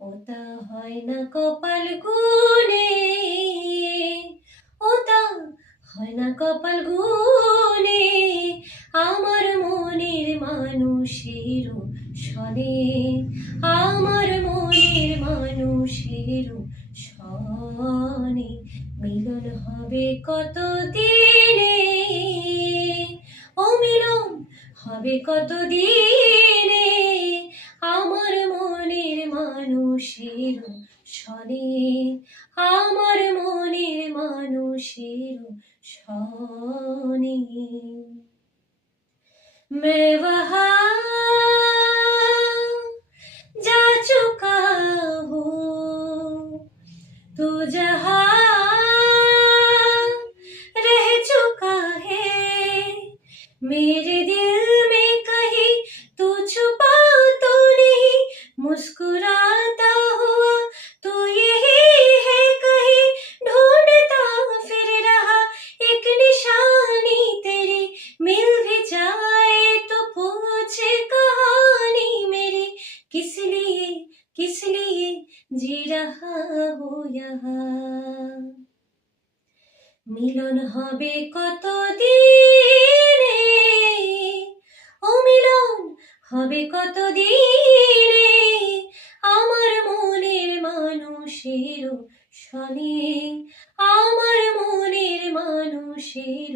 ওটা হয় না কপাল গুনে ওটা হয় না কপাল গুনে আমার মনের মানুষের সনে আমার মনের মানুষের সনে মিলন হবে কত দিনে ও মিলন হবে কত দিনে আমার মানুষের স্বরে, আমার মনে মানুষের স্বনে মেবাহা যা চুকা হো, তো রে চুকা হে, মেরে मुस्कुराता हुआ तू यही है कहीं ढूंढता फिर रहा एक निशानी तेरी मिल भी जाए तो पूछे कहानी मेरी किस लिए किस लिए जी रहा हो यहाँ মিলন হবে কত দিনে ও মিলন হবে কত দিনে আমার মনের মানুষের সনে, আমার মনের মানুষের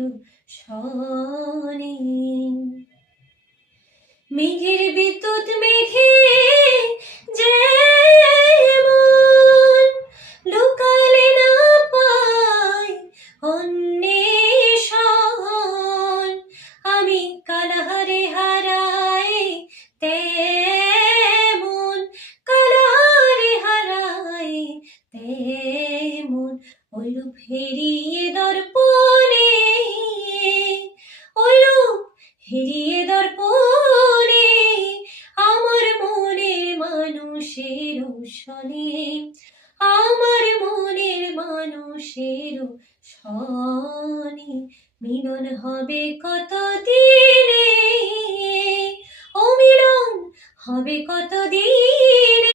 সনে। মেঘের বিদ্যুৎ মেঘে যেমন লুকালে না পায় অন্বেষণ তেমন ওইরূপ হেরিয়ে দর্পণে। ওইরূপ হেরিয়ে দর্পণে আমার মনের মানুষের সনে আমার মনের মানুষের সনে মিলন হবে কত দিনে ও মিলন হবে কত